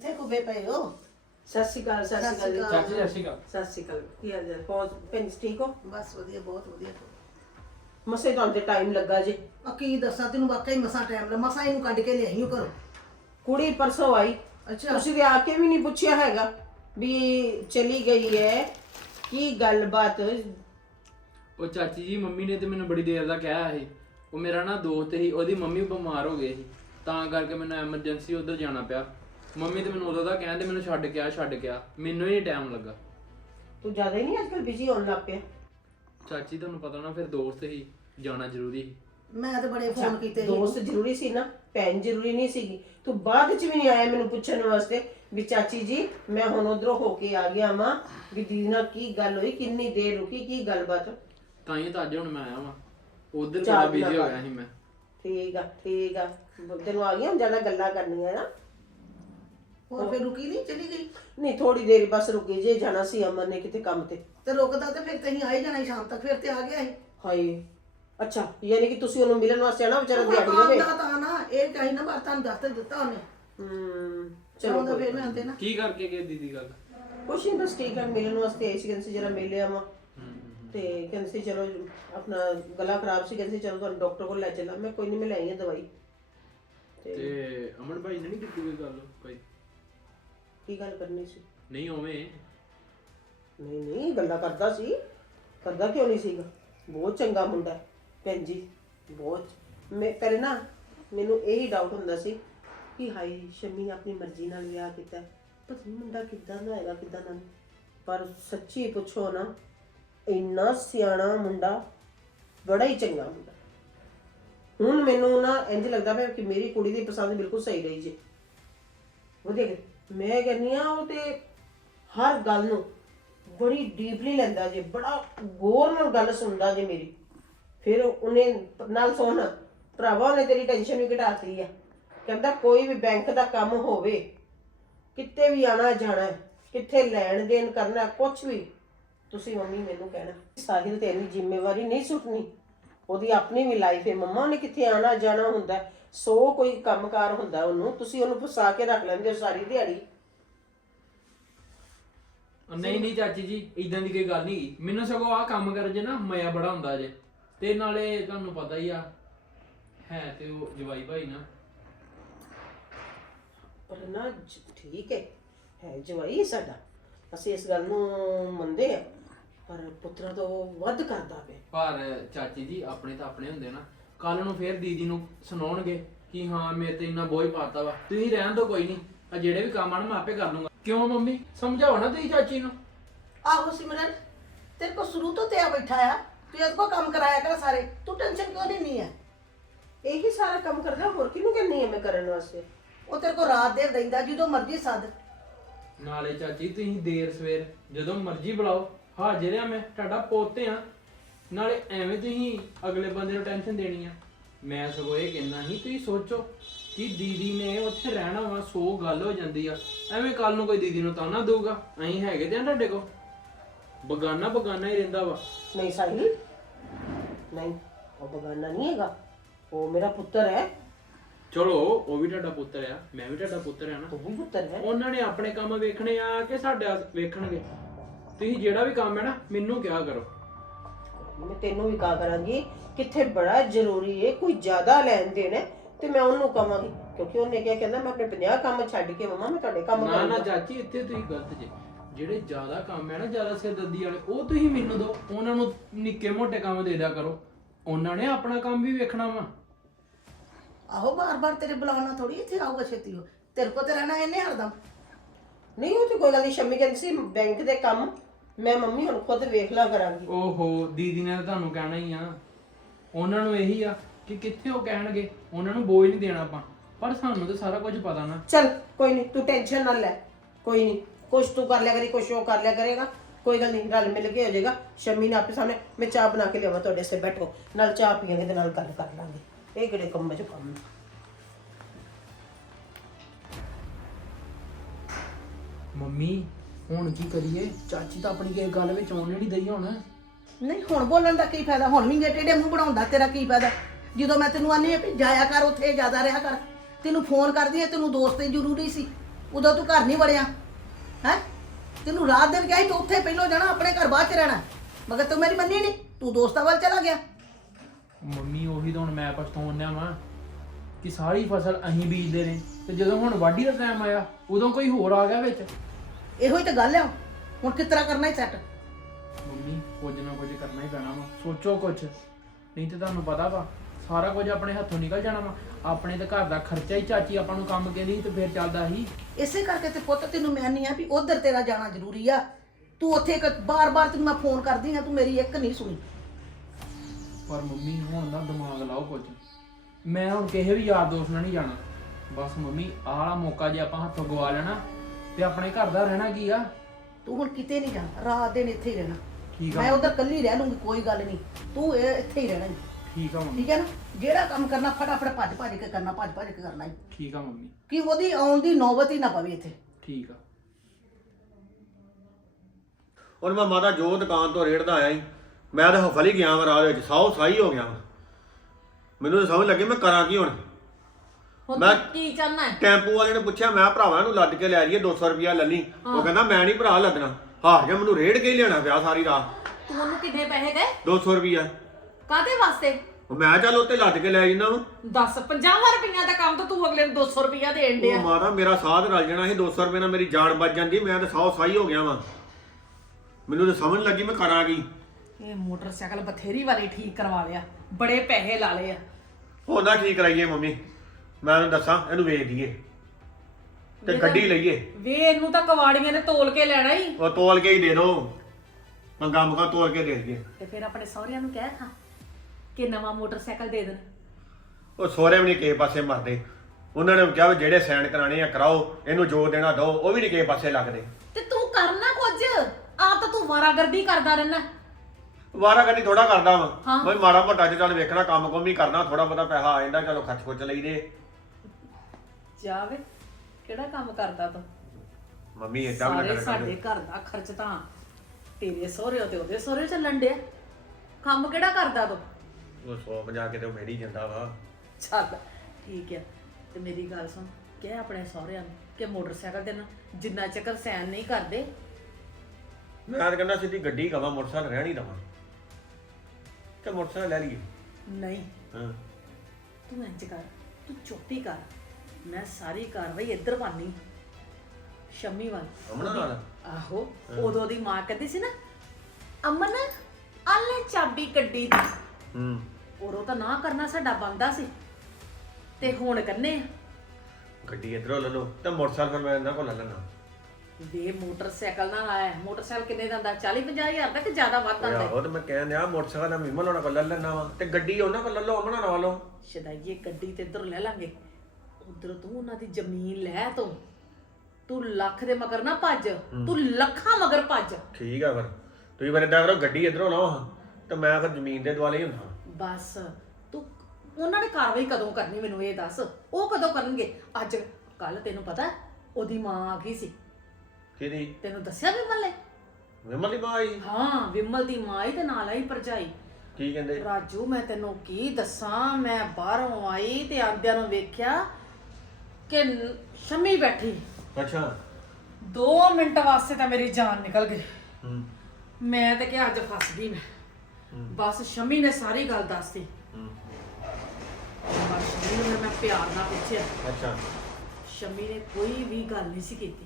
ਕਿੱਥੇ ਕੁਬੇ ਪਏ ਹੋ। ਸਤਿ ਸ਼੍ਰੀ ਅਕਾਲ ਸਤਿ ਸ਼੍ਰੀ ਅਕਾਲ ਜੀ। ਚਾਚੀ ਸਤਿ ਸ਼੍ਰੀ ਅਕਾਲ। ਸਤਿ ਸ਼੍ਰੀ ਅਕਾਲ। ਕੀ ਹਾਲ ਹੈ ਪਹੁੰਚ ਪਿੰਡ ਠੀਕ ਹੋ? ਬਸ ਵਧੀਆ ਬਹੁਤ ਵਧੀਆ। ਮਸੇ ਤੁਹਾਨੂੰ ਤੇ ਟਾਈਮ ਲੱਗਾ ਜੀ। ਆ ਕੀ ਦੱਸਾਂ ਤੈਨੂੰ ਵਾਕਈ ਮਸਾ ਟਾਈਮ ਲ ਮਸਾ ਇਹਨੂੰ ਕੱਢ ਕੇ ਲਿਆਈ ਘਰੋਂ। ਕੁੜੀ ਪਰਸੋਂ ਆਈ। ਅੱਛਾ। ਤੁਸੀਂ ਤੇ ਆ ਕੇ ਵੀ ਨਹੀਂ ਪੁੱਛਿਆ ਹੈਗਾ ਵੀ ਚਲੀ ਗਈ ਹੈ। ਕੀ ਗੱਲਬਾਤ? ਉਹ ਚਾਚੀ ਜੀ ਮੰਮੀ ਨੇ ਤੇ ਮੈਨੂੰ ਬੜੀ ਦੇਰ ਦਾ ਕਿਹਾ ਸੀ। ਉਹ ਮੇਰਾ ਨਾ ਦੋਸਤ ਸੀ ਉਹਦੀ ਮੰਮੀ ਬਿਮਾਰ ਹੋ ਗਏ ਸੀ। ਤਾਂ ਕਰਕੇ ਮੈਨੂੰ ਐਮਰਜੈਂਸੀ ਉਧਰ ਜਾਣਾ ਪਿਆ। ਮੰਮੀ ਤੇ ਮੈਨੂੰ ਉਦੋਂ ਦਾ ਕਹਿੰਦੇ ਮੈਨੂੰ ਛੱਡ ਕੇ ਆ ਛੱਡ ਕੇ ਆ। ਮੈਨੂੰ ਹੀ ਟਾਈਮ ਲੱਗਾ। ਤੂੰ ਜ਼ਿਆਦਾ ਹੀ ਨਹੀਂ ਅੱਜਕੱਲ ਬਿਜ਼ੀ ਹੋਣ ਲੱਗ ਪਿਆ। ਚਾਚੀ ਤੁਹਾਨੂੰ ਪਤਾ ਨਾ ਫਿਰ ਦੋਸਤ ਸੀ ਜਾਣਾ ਜ਼ਰੂਰੀ ਸੀ। ਮੈਂ ਤੇ ਬੜੇ ਫੋਨ ਕੀਤੇ ਦੋਸਤ ਜ਼ਰੂਰੀ ਸੀ ਨਾ? ਭੈਣ ਜ਼ਰੂਰੀ ਨਹੀਂ ਸੀਗੀ। ਤੂੰ ਬਾਅਦ ਚ ਵੀ ਨਹੀਂ ਆਇਆ ਮੈਨੂੰ ਪੁੱਛਣ ਵਾਸਤੇ ਵੀ ਚਾਚੀ ਜੀ ਮੈਂ ਹੁਣ ਉਧਰੋਂ ਹੋ ਕੇ ਆ ਗਿਆ ਵਾਂ ਵੀ ਦੀਦੀ ਨਾਲ ਕੀ ਗੱਲ ਹੋਈ ਕਿੰਨੀ ਦੇਰ ਰੁਕੀ ਕੀ ਗੱਲਬਾਤ? ਤਾਂ ਹੀ ਤਾਂ ਅੱਜ ਹੁਣ ਮੈਂ ਆਇਆ ਵਾਂ। ਉਧਰ ਬੜਾ ਬਿਜ਼ੀ ਹੋ ਗਿਆ ਸੀ ਮੈਂ। ਠੀਕ ਆ ਠੀਕ ਆ। ਤੈਨੂੰ ਆ ਗਈਆਂ ਜ਼ਿਆਦਾ ਗੱਲਾਂ ਕਰਨੀਆਂ ਨਾ? ਹੋਰ ਫਿਰ ਰੁਕੀ ਨਹੀਂ ਚਲੀ ਗਈ? ਨਹੀਂ ਥੋੜੀ ਦੇਰ ਬਸ ਰੁਕੇ ਜੇ ਜਾਣਾ ਸੀ ਅਮਰ ਨੇ ਕਿਤੇ ਕੰਮ ਤੇ। ਤੇ ਰੁਕਦਾ ਤੇ ਫਿਰ ਤਹੀਂ ਆਏ ਜਾਣਾ ਸੀ ਸ਼ਾਮ ਤੱਕ ਫਿਰ ਤੇ ਆ ਗਿਆ ਸੀ। ਹਾਏ ਅੱਛਾ ਯਾਨੀ ਕਿ ਤੁਸੀਂ ਉਹਨੂੰ ਮਿਲਣ ਵਾਸਤੇ ਆਣਾ ਵਿਚਾਰਾ ਦਿਹਾੜੀ ਰਵੇ ਆਉਂਦਾ ਤਾਂ ਨਾ ਇਹ ਚਾਹੀ ਨਾ ਬਾਤ ਤੁਹਾਨੂੰ ਦੱਸ ਤੇ ਦਿੱਤਾ ਉਹਨੇ। ਹੂੰ ਚਲੋ ਚਲੋ ਫਿਰ ਮੈਂ ਆਂਦੇ ਨਾ। ਕੀ ਕਰਕੇ ਗਏ ਦੀਦੀ ਗੱਲ? ਕੁਛ ਨਹੀਂ ਬਸ ਠੀਕ ਹੈ ਮਿਲਣ ਵਾਸਤੇ ਆਈ ਸੀ ਕਹਿੰਦੇ ਸੀ ਜਰਾ ਮਿਲਿਆ ਵਾ ਤੇ ਕਹਿੰਦੇ ਸੀ ਚਲੋ ਆਪਣਾ ਗਲਾ ਖਰਾਬ ਸੀ ਕਹਿੰਦੇ ਸੀ ਚਲੋ ਤੁਹਾਨੂੰ ਡਾਕਟਰ ਕੋਲ ਲੈ ਚੱਲਾਂ। ਮੈਂ ਕੋਈ ਨਹੀਂ ਮੈਂ ਲੈ ਆਈ ਹਾਂ ਦਵਾਈ। ਤੇ ਅਮਨ ਭਾਈ ਨੇ ਨਹੀਂ ਕੀਤੀ ਕੋਈ ਗੱਲ? ਕੋਈ ਕੀ ਗੱਲ ਕਰਨੀ ਸੀ? ਨਹੀਂ ਉਵੇਂ। ਨਹੀਂ ਨਹੀਂ ਗੱਲਾਂ ਕਰਦਾ ਸੀ। ਕਰਦਾ ਕਿਉਂ ਨਹੀਂ ਸੀਗਾ? ਬਹੁਤ ਚੰਗਾ ਮੁੰਡਾ ਹੈ, ਭੈਣ ਜੀ ਬਹੁਤ। ਮੈਂ ਪਹਿਲੇ ਨਾ ਮੈਨੂੰ ਇਹੀ ਡਾਊਟ ਹੁੰਦਾ ਸੀ ਕਿ ਹਾਈ ਸ਼ਮੀ ਨੇ ਆਪਣੀ ਮਰਜ਼ੀ ਨਾਲ ਵਿਆਹ ਕੀਤਾ ਹੈ। ਪਤਾ ਨਹੀਂ ਮੁੰਡਾ ਕਿੱਦਾਂ ਦਾ ਹੈਗਾ ਕਿੱਦਾਂ ਦਾ ਨਹੀਂ। ਪਰ ਸੱਚੀ ਪੁੱਛੋ ਨਾ ਇੰਨਾ ਸਿਆਣਾ ਮੁੰਡਾ ਬੜਾ ਹੀ ਚੰਗਾ ਮੁੰਡਾ ਹੁਣ ਮੈਨੂੰ ਨਾ ਇੰਜ ਲੱਗਦਾ ਪਿਆ ਕਿ ਮੇਰੀ ਕੁੜੀ ਦੀ ਪਸੰਦ ਬਿਲਕੁਲ ਸਹੀ ਰਹੀ ਜੀ ਵਧੀਆ ਕਿ ਮੈਂ ਕਹਿੰਦੀ ਆ ਉਹ ਤੇ ਹਰ ਗੱਲ ਨੂੰ ਬੜੀ ਡੀਪਲੀ ਲੈਂਦਾ ਜੇ, ਬੜਾ ਗੌਰ ਨਾਲ ਗੱਲ ਸੁਣਦਾ ਜੇ ਮੇਰੀ। ਫਿਰ ਉਹਨੇ ਨਾਲ ਸੁਣ, ਭਰਾਵਾ ਉਹਨੇ ਤੇਰੀ ਟੈਨਸ਼ਨ ਵੀ ਘਟਾਤੀ ਆ। ਕਹਿੰਦਾ ਕੋਈ ਵੀ ਬੈਂਕ ਦਾ ਕੰਮ ਹੋਵੇ ਕਿਤੇ ਵੀ ਆਣਾ ਜਾਣਾ, ਕਿੱਥੇ ਲੈਣ ਦੇਣ ਕਰਨਾ ਕੁਝ ਵੀ, ਤੁਸੀਂ ਮੰਮੀ ਮੈਨੂੰ ਕਹਿਣਾ। ਸਾਹਿਲ ਤੇ ਇੰਨੀ ਜ਼ਿੰਮੇਵਾਰੀ ਨਹੀਂ ਸੁੱਟਣੀ। ਉਹਦੀ ਆਪਣੀ ਵੀ ਲਾਈਫ ਹੈ ਮੰਮਾ ਉਹਨੇ ਕਿੱਥੇ ਆਣਾ ਜਾਣਾ ਹੁੰਦਾ? ਸੌ ਕੋਈ ਕੰਮਕਾਰ ਹੁੰਦਾ ਉਹਨੂੰ ਤੁਸੀਂ ਉਹਨੂੰ ਫਸਾ ਕੇ ਰੱਖ ਲੈਂਦੇ ਹੋ ਸਾਰੀ ਦਿਹਾੜੀ। ਉਹ ਨਹੀਂ ਨਹੀਂ ਚਾਚੀ ਜੀ ਇਦਾਂ ਦੀ ਕੋਈ ਗੱਲ ਨਹੀਂ ਮੈਨੂੰ ਸਗੋਂ ਆ ਕੰਮ ਕਰ ਜੇ ਨਾ ਮਜ਼ਾ ਬੜਾ ਹੁੰਦਾ ਜੇ। ਤੇ ਨਾਲੇ ਤੁਹਾਨੂੰ ਪਤਾ ਹੀ ਆ ਹੈ ਤੇ ਉਹ ਜਵਾਈ ਭਾਈ ਨਾ। ਪਰ ਨਾ ਜ- ਠੀਕ ਹੈ ਹੈ ਜਵਾਈ ਸਾਡਾ। ਅਸੀਂ ਇਸ ਗੱਲ ਨੂੰ ਮੰਨਦੇ ਆ ਪਰ ਪੁੱਤਰਾ ਤੋਂ ਵੱਧ ਕਰਦਾ ਪਿਆ। ਪਰ ਚਾਚੀ ਜੀ ਆਪਣੇ ਤਾਂ ਆਪਣੇ ਹੁੰਦੇ ਨਾ। ਕੱਲ ਨੂੰ ਫੇਰ ਦੀਦੀ ਨੂੰ ਸੁਣਾਉਣਗੇ ਕਿ ਹਾਂ ਮੇਰੇ ਤੇ ਇੰਨਾ ਬੋਝ ਪਾਤਾ ਵਾ। ਤੁਸੀਂ ਰਹਿਣ ਦੋ ਕੋਈ ਨਹੀਂ। ਆ ਜਿਹੜੇ ਵੀ ਕੰਮ ਆਣ ਮੈਂ ਆਪੇ ਕਰ ਲੂੰਗਾ। ਕਿਉਂ ਮੰਮੀ? ਸਮਝਾਓ ਨਾ ਤੁਸੀਂ ਚਾਚੀ ਨੂੰ। ਆਹੋ ਸਿਮਰਨ ਤੇਰੇ ਕੋ ਸ਼ੁਰੂ ਤੋਂ ਤੇ ਆ ਬੈਠਾ ਆ। ਤੂੰ ਇਹਦੇ ਕੋ ਕੰਮ ਕਰਾਇਆ ਕਰ ਸਾਰੇ। ਤੂੰ ਟੈਨਸ਼ਨ ਕਿਉਂ ਲੈਣੀ ਹੈ ਇਹੀ ਸਾਰਾ ਕੰਮ ਕਰਦਾ ਹੋਰ ਕਿਹਨੂੰ ਕਹਿੰਨੀ ਹੈ ਮੈਂ ਕਰਨ ਵਾਸਤੇ? ਉਹ ਤੇਰੇ ਕੋ ਰਾਤ ਦੇ ਰਹਿੰਦਾ ਜਦੋਂ ਮਰਜ਼ੀ ਸੱਦ। ਨਾਲੇ ਚਾਚੀ ਤੁਸੀਂ ਦੇਰ ਸਵੇਰ ਜਦੋਂ ਮਰਜ਼ੀ ਬੁਲਾਓ। ਹਾਜ਼ਰ ਆ ਮੈਂ ਤੁਹਾਡਾ ਪੋਤੇ ਆ। ਨਾਲੇ ਐਵੇਂ ਤੁਸੀਂ ਅਗਲੇ ਬੰਦੇ ਨੂੰ ਟੈਨਸ਼ਨ ਦੇਣੀ ਆ। ਮੈਂ ਸਗੋਂ ਇਹ ਕਹਿਣਾ ਸੀ ਤੁਸੀਂ ਸੋਚੋ ਕਿ ਦੀਦੀ ਨੇ ਉੱਥੇ ਰਹਿਣਾ ਵਾ ਸੋ ਗੱਲ ਹੋ ਜਾਂਦੀ ਆ। ਐਵੇਂ ਕੱਲ ਨੂੰ ਕੋਈ ਦੀਦੀ ਨੂੰ ਤਾਨਾ ਦਊਗਾ। ਅਸੀਂ ਹੈਗੇ ਤੇ ਆ ਤੁਹਾਡੇ ਕੋ ਬਗਾਨਾ ਬਗਾਨਾ ਹੀ ਰਹਿੰਦਾ ਵਾ। ਨਹੀਂ ਸਾਹਿਲ ਨਹੀਂ ਉਹ ਬਗਾਨਾ ਨਹੀਂ ਹੈਗਾ। ਉਹ ਮੇਰਾ ਪੁੱਤਰ ਹੈ। ਚਲੋ ਉਹ ਵੀ ਤੁਹਾਡਾ ਪੁੱਤਰ ਆ। ਮੈਂ ਵੀ ਤੁਹਾਡਾ ਪੁੱਤਰ ਆ ਨਾ। ਉਹ ਵੀ ਪੁੱਤਰ ਹੈ। ਉਹਨਾਂ ਨੇ ਆਪਣੇ ਕੰਮ ਵੇਖਣੇ ਆ ਕਿ ਸਾਡਾ ਵੇਖਣਗੇ। ਤੁਸੀਂ ਜਿਹੜਾ ਵੀ ਕੰਮ ਹੈ ਨਾ ਮੈਨੂੰ ਕਿਹਾ ਕਰੋ। ਮੈਂ ਤੈਨੂੰ ਵੀ ਕਹਾ ਕਰਾਂਗੀ ਕਿੱਥੇ ਬੜਾ ਜ਼ਰੂਰੀ ਹੈ ਕੋਈ ਜ਼ਿਆਦਾ ਲੈਣ ਦੇਣ ਹੈ ਤੇ ਮੈਂ ਉਹਨੂੰ ਕਵਾਂਗੀ। ਕਿਉਂਕਿ ਉਹਨੇ ਕਿਹਾ ਕਹਿੰਦਾ ਮੈਂ ਆਪਣੇ 50 ਕੰਮ ਛੱਡ ਕੇ ਮਮਾ ਮੈਂ ਤੁਹਾਡੇ ਕੰਮ ਨਾ ਨਾ ਕਰਾਂਗਾ। ਚਾਚੀ ਇੱਥੇ ਤੁਸੀਂ ਗਲਤ ਜੇ। ਜਿਹੜੇ ਜ਼ਿਆਦਾ ਕੰਮ ਹੈ ਨਾ ਜ਼ਿਆਦਾ ਸਿਰਦਰਦੀ ਵਾਲੇ ਉਹ ਤੁਸੀਂ ਮੈਨੂੰ ਦਿਓ। ਉਹਨਾਂ ਨੂੰ ਨਿੱਕੇ ਮੋਟੇ ਕੰਮ ਦੇ ਦਿਆ ਕਰੋ। ਉਹਨਾਂ ਨੇ ਆਪਣਾ ਕੰਮ ਵੀ ਵੇਖਣਾ ਵਾ। ਆਹੋ ਬਾਰ-ਬਾਰ ਤੇਰੇ ਬੁਲਾਉਣਾ ਥੋੜੀ ਇੱਥੇ ਆਊਗਾ ਛੇਤੀ ਉਹ। ਤੇਰੇ ਕੋ ਤੇ ਰਹਿਣਾ ਇਹਨੇ ਹਰਦਮ। ਨਹੀਂ ਉਹ ਤੇ ਕੋਈ ਗੱਲ ਨਹੀਂ ਸ਼ੰਮੀ ਕਹਿੰਦੀ ਸੀ ਬੈਂਕ ਦੇ ਕੰਮ ਮੈਂ ਮੰਮੀ ਹੁਣ ਖੁਦ ਵੇਖ ਲਾ ਕਰਾਂਗੀ। ਓਹੋ ਦੀਦੀ ਨੇ ਤਾਂ ਤੁਹਾਨੂੰ ਕਹਿਣਾ ਹੀ ਆ। ਉਹਨਾਂ ਨੂੰ ਇਹੀ ਆ ਕਿ ਕਿੱਥੇ ਉਹ ਕਹਿਣਗੇ ਉਹਨਾਂ ਨੂੰ ਬੋਝ ਨਹੀਂ ਦੇਣਾ ਆਪਾਂ। ਪਰ ਸਾਨੂੰ ਤਾਂ ਸਾਰਾ ਕੁਝ ਪਤਾ ਨਾ। ਚਲ ਕੋਈ ਨਹੀਂ ਤੂੰ ਟੈਨਸ਼ਨ ਨਾ ਲੈ। ਕੋਈ ਨਹੀਂ ਕੁਛ ਤੂੰ ਕਰ ਲਿਆ ਕਰੀ ਕੁਛ ਉਹ ਕਰ ਲਿਆ ਕਰੇਗਾ। ਕੋਈ ਗੱਲ ਨਹੀਂ ਰਲ ਮਿਲ ਕੇ ਹੋ ਜਾਏਗਾ। ਸ਼ੰਮੀ ਨੇ ਆਪੇ ਸਾਹਮਣੇ ਮੈਂ ਚਾਹ ਬਣਾ ਕੇ ਲਿਆਵਾਂ ਤੁਹਾਡੇ ਸੇ ਬੈਠੋ। ਨਾਲ ਚਾਹ ਪੀਵਾਂਗੇ ਤੇ ਨਾਲ ਗੱਲ ਕਰ ਲਾਂਗੇ। ਇਹ ਕਿਹੜੇ ਕੰਮ ਚ ਕੰਮ ਨੇ। ਮੰਮੀ ਹੁਣ ਕੀ ਕਰੀਏ? ਚਾਚੀ ਤਾਂ ਆਪਣੀ ਕਿਸੇ ਗੱਲ ਵਿੱਚ ਆਉਣ ਨਹੀਂ ਦਈ ਹੁਣ। ਨਹੀਂ ਹੁਣ ਬੋਲਣ ਦਾ ਕੀ ਫਾਇਦਾ? ਹੁਣ ਵੀ ਮੇਰੇ ਟੇਡੇ ਮੂੰਹ ਬਣਾਉਂਦਾ ਤੇਰਾ ਕੀ ਫਾਇਦਾ? ਜਦੋਂ ਮੈਂ ਤੈਨੂੰ ਆਨੀ ਆ ਵੀ ਜਾਇਆ ਕਰ ਉੱਥੇ ਜ਼ਿਆਦਾ ਰਿਹਾ ਕਰ। ਤੈਨੂੰ ਫੋਨ ਕਰਦੀ ਆ ਤੈਨੂੰ ਦੋਸਤ ਹੀ ਜ਼ਰੂਰੀ ਸੀ। ਉਦੋਂ ਤੂੰ ਘਰ ਨਹੀਂ ਵੜਿਆ। ਹੈ? ਤੈਨੂੰ ਰਾਤ ਦਿਨ ਕਿਹਾ ਤੂੰ ਉੱਥੇ ਪਹਿਲੋਂ ਜਾਣਾ ਆਪਣੇ ਘਰ ਬਾਅਦ ਚ ਰਹਿਣਾ। ਮਗਰ ਤੂੰ ਮੇਰੀ ਮੰਨੀ ਨਹੀਂ ਤੂੰ ਦੋਸਤਾਂ ਵੱਲ ਚਲਾ ਗਿਆ। ਮੰਮੀ ਉਹੀ ਤਾਂ ਹੁਣ ਮੈਂ ਪਛਤਾਉਂਦਿਆ ਵਾਂ ਕਿ ਸਾਰੀ ਫਸਲ ਅਸੀਂ ਬੀਜਦੇ ਰਹੇ ਤੇ ਜਦੋਂ ਹੁਣ ਵਾਢੀ ਦਾ ਟਾਈਮ ਆਇਆ ਉਦੋਂ ਕੋਈ ਹੋਰ ਆ ਗਿਆ ਵਿੱਚ? ਇਹੋ ਹੀ ਤਾਂ ਗੱਲ ਆ। ਹੁਣ ਕਿਸ ਤਰ੍ਹਾਂ ਕਰਨਾ ਹੀ ਸੈੱਟ ਮੰਮੀ ਕੁਝ ਨਾ ਕੁਝ ਕਰਨਾ ਹੀ ਪੈਣਾ ਵਾ। ਸੋਚੋ ਕੁਝ ਨਹੀਂ ਤੇ ਤੁਹਾਨੂੰ ਪਤਾ ਵਾ ਸਾਰਾ ਕੁਝ ਆਪਣੇ ਹੱਥੋਂ ਨਿਕਲ ਜਾਣਾ ਵਾ। ਆਪਣੇ ਤੇ ਘਰ ਦਾ ਖਰਚਾ ਹੀ ਚਾਚੀ ਆਪਾਂ ਨੂੰ ਕੰਮ ਕਹਿੰਦੀ ਸੀ ਤੇ ਫਿਰ ਚੱਲਦਾ ਸੀ ਇਸੇ ਕਰਕੇ ਤੇ ਪੁੱਤ ਤੈਨੂੰ ਮੈਂ ਨਹੀਂ ਆ ਵੀ ਉਧਰ ਤੇਰਾ ਜਾਣਾ ਜ਼ਰੂਰੀ ਆ। ਤੂੰ ਉੱਥੇ ਇੱਕ ਬਾਰ-ਬਾਰ ਤੈਨੂੰ ਮੈਂ ਫੋਨ ਕਰਦੀ ਆ ਤੂੰ ਮੇਰੀ ਇੱਕ ਨਹੀਂ ਸੁਣੀ। ਪਰ ਮੰਮੀ ਹੁਣ ਨਾ ਦਿਮਾਗ ਲਾਓ ਕੁਝ। ਮੈਂ ਹੁਣ ਕਿਸੇ ਵੀ ਯਾਰ ਦੋਸਤ ਨਾਲ ਨਹੀਂ ਜਾਣਾ। ਬਸ ਮੰਮੀ ਆਹ ਵਾਲਾ ਮੌਕਾ ਜੇ ਆਪਾਂ ਹੱਥੋਂ ਗਵਾ ਲੈਣਾ ਤੇ ਆਪਣੇ ਘਰ ਦਾ ਰਹਿਣਾ ਕੀ ਆ? ਤੂੰ ਹੁਣ ਕਿਤੇ ਨਹੀਂ ਜਾਣਾ ਰਾਤ ਦਿਨ ਇੱਥੇ ਹੀ ਰਹਿਣਾ। ਠੀਕ ਆ। ਮੈਂ ਉਧਰ ਕੱਲੀ ਰਹਿ ਲੂੰਗੀ ਕੋਈ ਗੱਲ ਨਹੀਂ। ਤੂੰ ਇਹ ਇੱਥੇ ਹੀ ਰਹਿਣਾ ਈ। ਠੀਕ ਆ ਮੰਮੀ। ਠੀਕ ਹੈ ਨਾ? ਜਿਹੜਾ ਕੰਮ ਕਰਨਾ ਫਟਾਫਟ ਭੱਜ ਭੱਜ ਕੇ ਕਰਨਾ ਭੱਜ ਭੱਜ ਕੇ ਕਰਨਾ ਈ। ਠੀਕ ਆ ਮੰਮੀ। ਕਿ ਉਹਦੀ ਆਉਣ ਦੀ ਨੌਬਤ ਹੀ ਨਾ ਪਵੇ ਇੱਥੇ। ਠੀਕ ਆ। ਔਰ ਮੈਂ ਮਾਤਾ ਜੋ ਦੁਕਾਨ ਤੋਂ ਰੇੜਦਾ ਆਇਆ ਸੀ ਮੈਂ ਤਾਂ ਹਫਲ ਹੀ ਗਿਆ ਮੈਂ ਰਾਹ ਵਿੱਚ ਸਾਉ ਸਾਈ ਹੋ ਗਿਆ ਵਾਂ। ਮੈਨੂੰ ਤਾਂ ਸਮਝ ਲੱਗੇ ਮੈਂ ਕਰਾਂ ਕੀ ਹੁਣ। ਹੁਣ ਮੈਂ- ਤੂੰ ਕੀ ਚਾਹਨਾ ਹੈ? ਟੈਂਪੂ ਵਾਲੇ ਨੇ ਪੁੱਛਿਆ ਮੈਂ ਭਰਾਵਾਂ ਨੂੰ ਲੱਦ ਕੇ ਲੈ ਜਾਈਏ 200 ਰੁਪਿਆ ਲੱਲੀ। ਉਹ ਕਹਿੰਦਾ ਮੈਂ ਨਹੀਂ ਭਰਾ ਲੱਦਣਾ। ਹਾਰ ਗਿਆ ਮੈਨੂੰ ਰੇੜ ਕੇ ਹੀ ਲੈਣਾ ਪਿਆ ਸਾਰੀ ਰਾਤ। ਤੂੰ ਉਹਨੂੰ ਕਿੰਨੇ ਪੈਸੇ ਗਏ 200 ਰੁਪਿਆ ਕਾਦੇ ਵਾਸਤੇ? ਉਹ ਮੈਂ ਚੱਲ ਉੱਤੇ ਲੱਦ ਕੇ ਲੈ ਜਿੰਨਾ ਵਾ 10 50 ਰੁਪਈਆ ਦਾ ਕੰਮ ਤਾਂ ਤੂੰ ਅਗਲੇ ਨੂੰ 200 ਰੁਪਈਆ ਦੇਣ ਉਹ ਡਿਆ ਮਾਤਾ ਮੇਰਾ ਸਾਥ ਰਲ ਜਾਣਾ ਸੀ 200 ਰੁਪਏ ਨਾਲ ਮੇਰੀ ਜਾਨ ਬਚ ਜਾਂਦੀ ਮੈਂ ਤਾਂ ਸਾਉ ਸਾਈ ਹੋ ਗਿਆ ਵਾਂ। ਮੈਨੂੰ ਤਾਂ ਸਮਝ ਲੱਗੀ ਮੈਂ ਕਰਾਂ ਕੀ। ਇਹ ਮੋਟਰਸਾਈਕਲ ਬਥੇਰੀ ਵਾਲੇ ਠੀਕ ਕਰਵਾ ਲਿਆ ਬੜੇ ਪੈਸੇ ਲਾ ਲਏ ਆ। ਹੁੰਦਾ ਕੀ ਕਰਾਈਏ ਮੰਮੀ? ਮੈਂ ਤੁਹਾਨੂੰ ਦੱਸਾਂ ਇਹਨੂੰ ਵੇਚ ਦਈਏ। ਤੇ ਗੱਡੀ ਲਈਏ। ਵੇ ਇਹਨੂੰ ਤਾਂ ਕਵਾੜੀਆਂ ਨੇ ਤੋਲ ਕੇ ਲੈਣਾ ਹੀ ਉਹ ਤੋਲ ਕੇ ਹੀ ਦੇ ਦੋ। ਮੰਗਾ ਮੁਕਾ ਤੋਲ ਕੇ ਦੇ ਦਈਏ। ਤੇ ਫਿਰ ਆਪਣੇ ਸਹੁਰਿਆਂ ਨੂੰ ਕਹਿ ਖਾਂ ਕਿ ਨਵਾਂ ਮੋਟਰਸਾਈਕਲ ਦੇ ਦੇਣ। ਉਹ ਸੋਹਰੇ ਵੀ ਨਹੀਂ ਕਿਸੇ ਪਾਸੇ ਮਰਦੇ। ਉਹਨਾਂ ਨੇ ਕਿਹਾ ਵੀ ਜਿਹੜੇ ਸਾਈਨ ਕਰਾਣੇ ਆ ਕਰਾਓ। ਇਹਨੂੰ ਜੋ ਦੇਣਾ ਦੋ ਉਹ ਵੀ ਨਹੀਂ ਕਿਸੇ ਪਾਸੇ ਲੱਗਦੇ। ਤੇ ਤੂੰ ਕਰਨਾ ਕੁਝ? ਆਪ ਤਾਂ ਤੂੰ ਵਾਰਾਗਰਦੀ ਕਰਦਾ ਰਹਿਣਾ। ਵਾਰਾ ਕਦੀ ਥੋੜਾ ਕਰਦਾ ਵਾਂ। ਮੈਂ ਮਾੜਾ ਮੋਟਾ ਜਿਹਾ ਚੱਲ ਵੇਖਣਾ ਕੰਮ ਕੁਮ ਹੀ ਕਰਨਾ ਥੋੜਾ ਬਹੁਤਾ ਪੈਸਾ ਆ ਜਾਂਦਾ ਚਲੋ ਖਰਚ ਖੁਰਚ ਲਈਦੇ ਜਾਵੇ। ਕਿਹੜਾ ਕੰਮ ਕਰਦਾ ਤੂੰ? ਮੰਮੀ ਏਦਾਂ ਵੀ ਸਾਰੇ ਨਾ ਸਾਡੇ ਕਰਿਆ ਘਰ ਦਾ ਖਰਚ ਤਾਂ ਤੇਰੇ ਸਹੁਰੇ ਤੇ ਉਹਦੇ ਸਹੁਰੇ ਚੱਲਣ ਡਿਆ। ਕੰਮ ਕਿਹੜਾ ਕਰਦਾ ਤੂੰ? ਉਹ 150 ਕਿਤੇ ਉਹ ਮੇਰੀ ਜਾਂਦਾ ਵਾ। ਚੱਲ ਠੀਕ ਹੈ ਤੇ ਮੇਰੀ ਗੱਲ ਸੁਣ ਕਹਿ ਆਪਣੇ ਸਹੁਰਿਆਂ ਨੂੰ ਕਿ ਮੋਟਰਸਾਈਕਲ ਤੇ ਨਾ ਜਿੰਨਾ ਚੱਕਰ ਸੈਨ ਨਹੀਂ ਕਰਦੇ। ਮੈਂ ਤਾਂ ਕਹਿੰਦਾ ਸਿੱਧੀ ਗੱਡੀ ਕਵਾਂ ਮੋਟਰਸਾਈਕਲ ਰਹਿਣ ਹੀ ਦਵਾਂ। ਤੇ ਮੋਟਰਸਾਈਕਲ ਲੈ ਲਈਏ। ਨਹੀਂ। ਹਾਂ। ਤੂੰ ਇੰਜ ਕਰ ਤੂੰ ਚੁੱਪੀ ਕਰ। ਮੈਂ ਸਾਰੀ ਕਾਰਵਾਈ ਇੱਧਰ ਵਾਨੀ ਸ਼ਮੀ ਵੱਲ। ਅਮਨਾ ਨਾਲ? ਆਹੋ ਉਦੋਂ ਦੀ ਮਾਂ ਕਹਿੰਦੀ ਸੀ ਨਾ ਅਮਨ ਆਲੇ ਚਾਬੀ ਕੱਢੀ ਦੀ। ਹੂੰ। ਉਦੋਂ ਤਾਂ ਨਾ ਕਰਨਾ ਸਾਡਾ ਬੰਦਾ ਸੀ। ਤੇ ਹੁਣ ਕੰਨੇ ਆ। ਗੱਡੀ ਇਧਰੋਂ ਲੈ ਲਓ ਤੇ ਮੋਟਰਸਾਈਕਲ ਫਿਰ ਮੈਂ ਇਹਨਾਂ ਕੋਲ ਲੈ ਲੈਣਾ ਵੇ ਮੋਟਰਸਾਈਕਲ ਨਾਲ ਆਇਆ ਮੋਟਰਸਾਈਕਲ ਕਿੰਨੇ ਦਾ ਹੁੰਦਾ? 40 50 ਹਜ਼ਾਰ ਦਾ ਕਿ ਜ਼ਿਆਦਾ ਵੱਧ ਆਉਂਦਾ ਆਹੋ ਤੇ ਮੈਂ ਕਹਿੰਦੇ ਆ ਮੋਟਰਸਾਈਕਲ ਮੈਂ ਵਿਮਲ ਉਹਨਾਂ ਕੋਲ ਲੈ ਲੈਣਾ ਵਾ। ਤੇ ਗੱਡੀ ਉਹਨਾਂ ਕੋਲ ਲੈ ਲਓ ਅਮਨਾ ਨਾਲ ਲਓ। ਸ਼ਦਾਈਏ ਗੱਡੀ ਤੇ ਇੱਧਰ ਲੈ ਲਾਂਗੇ। ਉਧਰ ਤੂੰ ਉਹਨਾਂ ਦੀ ਜ਼ਮੀਨ ਲੈ ਤੂੰ। ਤੂੰ ਲੱਖ ਦੇ ਮਗਰ ਨਾ ਭੱਜ। ਤੂੰ ਲੱਖਾਂ ਮਗਰ ਭੱਜ। ਠੀਕ ਆ ਫਿਰ। ਤੁਸੀਂ ਫਿਰ ਏਦਾਂ ਕਰੋ ਗੱਡੀ ਇਧਰੋਂ ਲਾਓ ਹਾਂ ਤੇ ਮੈਂ ਫਿਰ ਜ਼ਮੀਨ ਦੇ ਦੁਆਲੇ ਹੀ ਹੁੰਦਾ ਬਸ ਤੂੰ ਉਹਨਾਂ ਨੇ ਕਾਰਵਾਈ ਕਦੋਂ ਕਰਨੀ ਮੈਨੂੰ ਇਹ ਦੱਸ? ਉਹ ਕਦੋਂ ਕਰਨਗੇ? ਅੱਜ ਕੱਲ ਤੈਨੂੰ ਪਤਾ ਉਹਦੀ ਮਾਂ ਆ ਗਈ ਸੀ। ਕਿਹਦੀ? ਤੈਨੂੰ ਦੱਸਿਆ ਵਿਮਲ ਨੇ? ਵਿਮਲ ਦੀ ਮਾਂ ਆਈ? ਹਾਂ ਵਿਮਲ ਦੀ ਮਾਂ ਹੀ ਤੇ ਨਾਲ ਆਈ ਭਰਜਾਈ। ਕੀ ਕਹਿੰਦੇ? ਰਾਜੂ ਮੈਂ ਤੈਨੂੰ ਕੀ ਦੱਸਾਂ? ਮੈਂ ਬਾਹਰੋਂ ਆਈ ਤੇ ਆਂਦਿਆਂ ਨੂੰ ਵੇਖਿਆ ਕਿ ਨ- ਸ਼ਮੀ ਬੈਠੀ। ਅੱਛਾ। 2 ਮਿੰਟ ਵਾਸਤੇ ਤਾਂ ਮੇਰੀ ਜਾਨ ਨਿਕਲ ਗਈ। ਹੂੰ। ਮੈਂ ਤੇ ਕਿਹਾ ਅੱਜ ਫਸ ਗਈ ਮੈਂ ਬਸ ਸ਼ਮੀ ਨੇ ਸਾਰੀ ਗੱਲ ਦੱਸਤੀ। ਹੂੰ। ਬਸ ਸ਼ਮੀ ਨੂੰ ਮੈਂ ਪਿਆਰ ਨਾਲ ਪੁੱਛਿਆ। ਅੱਛਾ। ਸ਼ਮੀ ਨੇ ਕੋਈ ਵੀ ਗੱਲ ਨਹੀਂ ਸੀ ਕੀਤੀ।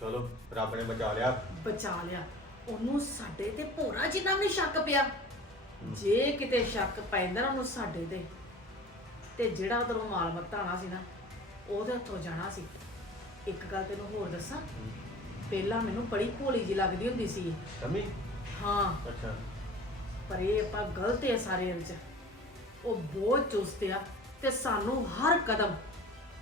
ਚਲੋ ਰੱਬ ਨੇ ਬਚਾ ਲਿਆ। ਬਚਾ ਲਿਆ। ਉਹਨੂੰ ਸਾਡੇ ਤੇ ਭੋਰਾ ਜਿੰਨਾ ਵੀ ਨੀ ਸ਼ੱਕ ਪਿਆ। ਜੇ ਕਿਤੇ ਸ਼ੱਕ ਪੈਂਦਾ ਨਾ ਉਹਨੂੰ ਸਾਡੇ ਤੇ। ਤੇ ਜਿਹੜਾ ਉਧਰੋਂ ਮਾਲ ਮਤਾਣਾ ਸੀ ਨਾ ਉਹਦੇ ਹੱਥੋਂ ਜਾਣਾ ਸੀ। ਇੱਕ ਗੱਲ ਤੈਨੂੰ ਹੋਰ ਦੱਸਾਂ ਪਹਿਲਾਂ ਮੈਨੂੰ ਬੜੀ ਭੋਲੀ ਜੀ ਲੱਗਦੀ ਹੁੰਦੀ ਸੀ। ਮੰਮੀ ਹਾਂ। ਅੱਛਾ। ਪਰ ਇਹ ਆਪਾਂ ਗਲਤ ਹੈ ਸਾਰੇ ਇਹਦੇ ਚ ਉਹ ਬਹੁਤ ਚੁਸਤ ਆ ਤੇ ਸਾਨੂੰ ਹਰ ਕਦਮ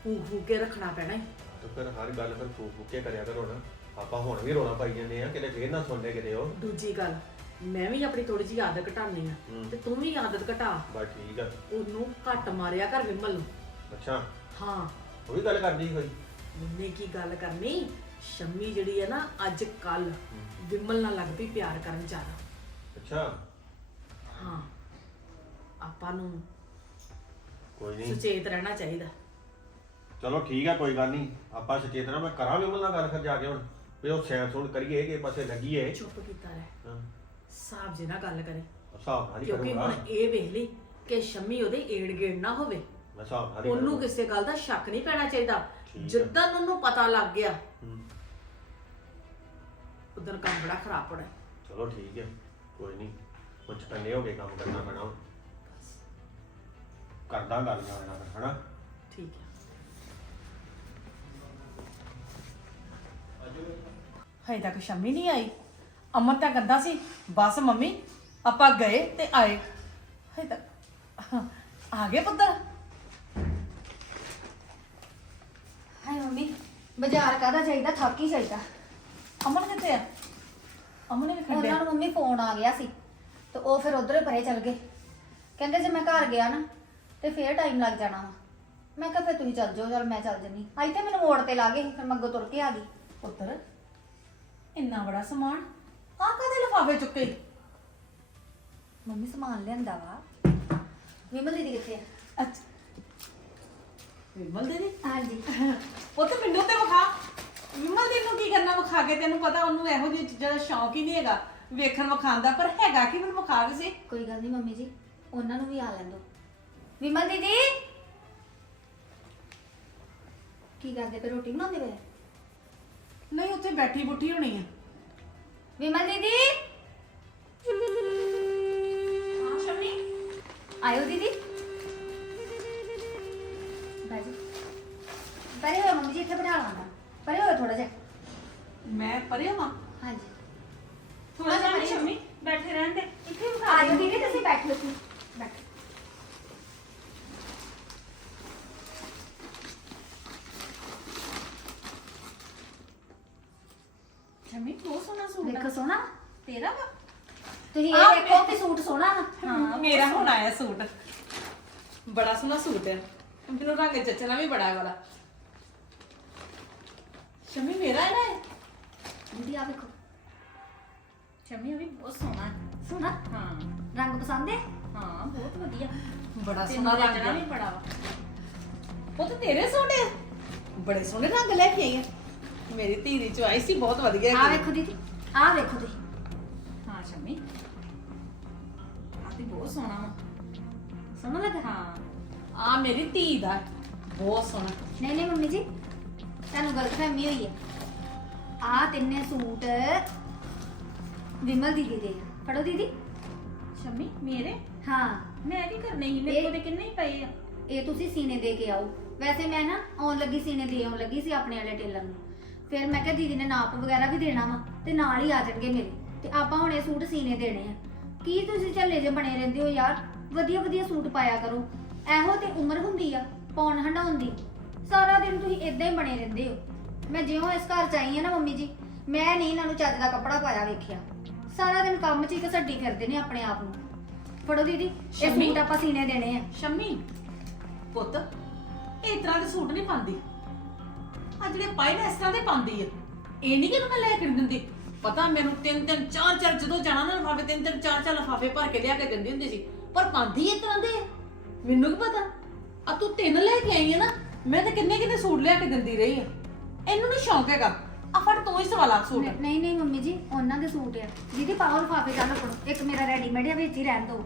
ਫੂਕ ਫੂਕ ਕੇ ਰੱਖਣਾ ਪੈਣਾ ਹੈ ਤੇ ਫਿਰ ਹਰ ਗੱਲ ਫਿਰ ਫੂਕ ਫੂਕ ਕੇ ਕਰਿਆ ਕਰੋ ਨਾ। ਆਪਾਂ ਹੁਣ ਵੀ ਰੋਣਾ ਪਾਈ ਜਾਂਦੇ ਆ ਕਿਤੇ ਫੇਰ ਨਾ ਸੁਣਦੇ ਕਿਤੇ ਉਹ। ਦੂਜੀ ਗੱਲ ਮੈਂ ਵੀ ਆਪਣੀ ਥੋੜੀ ਜਿਹੀ ਆਦਤ ਘਟਾਉਣੀ ਆ ਹੂੰ। ਤੇ ਤੂੰ ਵੀ ਆਦਤ ਘਟਾ। ਬਸ ਠੀਕ ਆ। ਉਹਨੂੰ ਘੱਟ ਮਾਰਿਆ ਕਰ ਵਿਮਲ ਨੂੰ। ਅੱਛਾ। ਹਾਂ। ਉਹ ਵੀ ਗੱਲ ਕਰਦੀ ਕੋਈ। ਉਹਨੇ ਕੀ ਗੱਲ ਕਰਨੀ? ਸ਼ੰਮੀ ਜਿਹੜੀ ਹੈ ਨਾ ਅੱਜ ਕੱਲ ਵਿਮਲ ਨਾਲ ਲੱਗ ਪਈ ਪਿਆਰ ਕਰਨ ਜ਼ਿਆਦਾ। ਅੱਛਾ। ਹਾਂ। ਆਪਾਂ ਨੂੰ ਕੋਈ ਨਹੀਂ। ਸੁਚੇਤ ਰਹਿਣਾ ਚਾਹੀਦਾ। ਚਲੋ ਠੀਕ ਹੈ ਕੋਈ ਗੱਲ ਨਹੀਂ। ਆਪਾਂ ਸਚੇਤਨਾ ਮੈਂ ਕਰਾਂ ਵੀ ਉਹਨਾਂ ਨਾਲ ਗੱਲ ਫਿਰ ਜਾ ਕੇ ਹੁਣ। ਵੀ ਉਹ ਸੈਂਸ ਹੁਣ ਕਰੀਏ ਕਿ ਪਾਸੇ ਲੱਗੀਏ। ਚੁੱਪ ਕੀਤਾ ਰਹਿ। ਹਾਂ। ਸਾਹਬ ਜੀ ਨਾਲ ਗੱਲ ਕਰੇ। ਹਿਸਾਬ ਨਾਲ ਹੀ ਕਿਉਂਕਿ ਕਰੂੰਗਾ। ਹੁਣ ਇਹ ਵੇਖ ਲਈ ਕਿ ਸ਼ੰਮੀ ਉਹਦੇ ਏੜ ਗੇੜ ਨਾ ਹੋਵੇ। ਮੈਂ ਹਿਸਾਬ ਨਾਲ ਹੀ ਉਹਨੂੰ ਕਰੂੰਗਾ। ਕਿਸੇ ਗੱਲ ਦਾ ਸ਼ੱਕ ਨਹੀਂ ਪੈਣਾ ਚਾਹੀਦਾ। ਠੀਕ ਹੈ। ਜਿੱਦਾਂ ਉਹਨੂੰ ਪਤਾ ਲੱਗ ਗਿਆ ਹੂੰ, ਉਦੋਂ ਕੰਮ ਬੜਾ ਖਰਾਬ ਹੋਣਾ। ਚਲੋ ਠੀਕ ਹੈ ਕੋਈ ਨਹੀਂ। ਕੁਝ ਕੰਨੇ ਹੋ ਕੇ ਕੰਮ ਕਰਨਾ ਪੈਣਾ। ਹੁਣ। ਕਰਦਾ ਗੱਲ ਨਾਲ ਨਾਲ ਹਨਾ? ਠੀਕ ਹੈ ਹਜੇ ਤੱਕ ਸ਼ੰਮੀ ਨਹੀਂ ਆਈ। ਅਮਰ ਤਾਂ ਕਹਿੰਦਾ ਸੀ ਬਸ ਮੰਮੀ ਆਪਾਂ ਗਏ ਤੇ ਆਏ। ਹਜੇ ਤੱਕ। ਆ ਗਏ ਪੁੱਤਰ? ਹਾਏ ਮੰਮੀ ਬਾਜ਼ਾਰ ਕਾਹਦਾ ਚਾਹੀਦਾ ਥੱਕ ਹੀ ਚਾਹੀਦਾ ਅਮਨ ਕਿੱਥੇ ਆ? ਅਮਨ ਨੇ ਉਹਨਾਂ ਖੰਡਿਆ ਨੂੰ ਮੰਮੀ ਫੋਨ ਆ ਗਿਆ ਸੀ। ਤੇ ਉਹ ਫਿਰ ਉਧਰ ਪਰੇ ਚਲ ਗਏ। ਕਹਿੰਦੇ ਜੇ ਮੈਂ ਘਰ ਗਿਆ ਨਾ ਤੇ ਫੇਰ ਟਾਈਮ ਲੱਗ ਜਾਣਾ ਵਾ। ਮੈਂ ਕਿਹਾ ਫਿਰ ਤੁਸੀਂ ਚੱਲ ਜਾਓ ਚਲ ਮੈਂ ਚੱਲ ਜੰਨੀ ਇੱਥੇ ਮੈਨੂੰ ਮੋੜ ਤੇ ਲਾ ਗਏ ਫਿਰ ਮੈਂ ਅੱਗੋਂ ਤੁਰ ਕੇ ਆ ਗਈ। ਪੁੱਤਰ ਇੰਨਾ ਬੜਾ ਸਮਾਨ? ਆ ਕਾਦੇ ਲਫਾਫੇ ਚੁੱਕੇ? ਮੰਮੀ ਸਮਾਨ ਲਿਆਂਦਾ ਵਾ। ਵਿਮਲ ਦੀਦੀ ਕਿੱਥੇ ਆ? ਅੱਛਾ। ਵਿਮਲ ਦੇ ਹਾਂਜੀ। ਪੁੱਤ ਮੈਨੂੰ ਤੇ ਵਿਖਾ। ਵਿਮਲ ਦੀ ਨੂੰ ਕੀ ਕਰਨਾ ਵਿਖਾ ਕੇ? ਤੈਨੂੰ ਪਤਾ ਉਹਨੂੰ ਇਹੋ ਜਿਹੀ ਚੀਜ਼ਾਂ ਦਾ ਸ਼ੌਂਕ ਹੀ ਨਹੀਂ ਹੈਗਾ ਵੇਖਣ ਵਿਖਾਉਣ ਦਾ ਪਰ ਹੈਗਾ ਕਿ ਮੈਨੂੰ ਵਿਖਾ ਵੀ ਸੀ? ਕੋਈ ਗੱਲ ਨਹੀਂ ਮੰਮੀ ਜੀ ਉਹਨਾਂ ਨੂੰ ਵੀ ਆ ਲੈਣ ਦਿਓ ਵਿਮਲ ਦੀਦੀ! ਕੀ ਕਰਦੇ ਪਏ? ਰੋਟੀ ਬਣਾਉਂਦੇ ਪਏ? ਨਹੀਂ ਉੱਥੇ ਬੈਠੀ ਬੁੱਠੀ ਹੋਣੀ ਆ। ਵਿਮਲ ਦੀਦੀ! ਹਾਂ ਸ਼ਮੀ। ਆਇਓ ਦੀਦੀ। ਥੋੜਾ ਜਿਹਾ। ਮੈਂ ਪਰੇ ਹਾਂ ਹਾਂਜੀ। ਥੋੜਾ ਜਿਹਾ ਪਰੇ ਸ਼ਮੀ ਬੈਠੇ ਰਹਿਣ ਦੇ। ਇੱਥੇ ਆਇਓ ਦੀਦੀ ਤੁਸੀਂ ਬੈਠੋ ਤੁਸੀਂ ਬੈਠੋ। ਸ਼ਮੀ ਬਹੁਤ ਸੋਹਣਾ ਸੂਟ ਦੇਖੋ ਆ ਸੋਹਣਾ ਤੇਰਾ ਵਾ? ਤੁਸੀਂ ਆਹ ਇਹ ਦੇਖੋ ਕਿ ਸੂਟ ਸੋਹਣਾ ਵਾ। ਹਾਂ ਮੇਰਾ ਹੁਣ ਆਇਆ ਸੂਟ। ਬੜਾ ਸੋਹਣਾ ਸੂਟ ਹੈ ਮੈਨੂੰ ਰੰਗ ਜੱਚਣਾ ਵੀ ਬੜਾ ਵਾਲਾ। ਸ਼ਮੀ ਮੇਰਾ ਹੈ ਨਾ ਇਹ? ਆ ਦੇਖੋ ਸ਼ਮੀ ਉਹ ਵੀ ਬਹੁਤ ਸੋਹਣਾ ਸੋਹਣਾ? ਹਾਂ। ਰੰਗ ਪਸੰਦ ਹੈ ਹਾਂ ਬਹੁਤ ਵਧੀਆ। ਬੜਾ ਸੋਹਣਾ ਰੰਗ ਜੱਚਣਾ ਵੀ ਹੈ ਬੜਾ ਵਾ। ਉਹ ਤਾਂ ਤੇਰੇ ਹੈ ਬੜੇ ਸੋਹਣੇ ਰੰਗ ਲੈ ਕੇ ਆਈ ਹੈ ਮੇਰੀ ਧੀ ਦੀ ਚੁਆਇਸ ਸੀ ਬਹੁਤ ਵਧੀਆ ਆ। ਵੇਖੋ ਦੀਦੀ ਆ ਵੇਖੋ ਤੁਸੀਂ। ਹਾਂ ਸ਼ਮੀ। ਆ ਤੇ ਬਹੁਤ ਸੋਹਣਾ ਵਾ। ਸੋਹਣਾ ਲੱਗਾ? ਹਾਂ। ਆ ਮੇਰੀ ਧੀ ਦਾ ਹੈ। ਬਹੁਤ ਸੋਹਣਾ। ਨਹੀਂ ਨਹੀਂ ਮੰਮੀ ਜੀ। ਤੁਹਾਨੂੰ ਗਲਤਫਹਿਮੀ ਹੋਈ ਹੈ। ਆ ਤਿੰਨੇ ਸੂਟ ਵਿਮਲ ਦੀਦੀ ਦੇ ਆ। ਫੜੋ ਦੀਦੀ। ਸ਼ਮੀ ਮੇਰੇ? ਹਾਂ। ਮੈਂ ਵੀ ਕਰਨੇ ਹੀ ਮੇਰੇ ਇਹ- ਕੋਲ ਤੇ ਕਿੰਨੇ ਹੀ ਪਏ ਆ। ਇਹ ਤੁਸੀਂ ਸੀਨੇ ਦੇ ਕੇ ਆਓ। ਵੈਸੇ ਮੈਂ ਨਾ ਆਉਣ ਲੱਗੀ ਸੀਨੇ ਦੇ ਆਉਣ ਲੱਗੀ ਸੀ ਆਪਣੇ ਵਾਲੇ ਟੇਲਰ ਨੂੰ। ਫਿਰ ਮੈਂ ਕਿਹਾ ਦੀਦੀ ਨੇ ਨਾਪ ਵਗੈਰਾ ਵੀ ਦੇਣਾ ਵਾ ਤੇ ਨਾਲ ਹੀ ਆ ਜਾਣਗੇ ਮੇਰੇ। ਤੇ ਆਪਾਂ ਹੁਣ ਇਹ ਸੂਟ ਸੀਨੇ ਦੇਣੇ ਆ। ਕੀ ਤੁਸੀਂ ਝੱਲੇ ਜੇ ਬਣੇ ਰਹਿੰਦੇ ਹੋ ਯਾਰ? ਵਧੀਆ ਵਧੀਆ ਸੂਟ ਪਾਇਆ ਕਰੋ। ਇਹੋ ਤੇ ਉਮਰ ਹੁੰਦੀ ਆ ਪੌਣ ਹੰਡਾਉਣ ਦੀ। ਸਾਰਾ ਦਿਨ ਤੁਸੀਂ ਇਦਾਂ ਹੀ ਬਣੇ ਰਹਿੰਦੇ ਹੋ। ਮੈਂ ਜਿਉਂ ਇਸ ਘਰ ਚ ਆਈ ਆ ਨਾ ਮੰਮੀ ਜੀ ਮੈਂ ਨਹੀਂ ਇਹਨਾਂ ਨੂੰ ਚੱਜ ਦਾ ਕੱਪੜਾ ਪਾਇਆ ਵੇਖਿਆ। ਸਾਰਾ ਦਿਨ ਕੰਮ 'ਚ ਹੀ ਘਸੱਡੀ ਫਿਰਦੇ ਨੇ ਆਪਣੇ ਆਪ ਨੂੰ। ਫੜੋ ਦੀਦੀ ਇਹ ਸ਼ੰਮੀ। ਸੂਟ ਆਪਾਂ ਸੀਨੇ ਦੇਣੇ ਆ। ਸ਼ੰਮੀ ਪੁੱਤ ਇਹ ਤਰ੍ਹਾਂ ਦੇ ਸੂਟ ਨਹੀਂ ਪਾਉਂਦੀ। ਆ ਜਿਹੜੇ ਪਾਏ ਨੇ ਇਸ ਤਰ੍ਹਾਂ ਦੇ ਪਾਉਂਦੀ ਹੈ ਇਹ ਨਹੀਂ ਕਿ ਇਹਨੂੰ ਮੈਂ ਲੈ ਕੇ ਦਿੰਦੀ। ਪਤਾ ਮੈਨੂੰ ਤਿੰਨ ਤਿੰਨ ਚਾਰ ਚਾਰ ਜਦੋਂ ਜਾਣਾ ਨਾ ਲਫਾਫੇ ਤਿੰਨ ਤਿੰਨ ਚਾਰ ਚਾਰ ਲਫਾਫੇ ਭਰ ਕੇ ਲਿਆ ਕੇ ਦਿੰਦੀ ਹੁੰਦੀ ਸੀ। ਪਰ ਪਾਉਂਦੀ ਇਸ ਤਰ੍ਹਾਂ ਦੇ ਆ। ਮੈਨੂੰ ਕੀ ਪਤਾ? ਆ ਤੂੰ ਤਿੰਨ ਲੈ ਕੇ ਆਈ ਹੈ ਨਾ। ਮੈਂ ਤਾਂ ਕਿੰਨੇ ਕਿੰਨੇ ਸੂਟ ਲਿਆ ਕੇ ਦਿੰਦੀ ਰਹੀ ਆ। ਇਹਨੂੰ ਨਹੀਂ ਸ਼ੌਂਕ ਹੈਗਾ। ਆ ਫੜ ਤੂੰ ਹੀ ਸਵਾਲਾ ਸੂਟ। ਨਹੀਂ ਨਹੀਂ ਨਹੀਂ ਮੰਮੀ ਜੀ ਉਹਨਾਂ ਦੇ ਸੂਟ ਆ। ਦੀਦੀ ਪਾਓ ਲਿਫਾਫੇ ਚੱਲ ਆਪਣੋ। ਇੱਕ ਮੇਰਾ ਰੈਡੀਮੇਡ ਆ ਵਿੱਚ ਹੀ ਰਹਿਣ ਦਿਓ।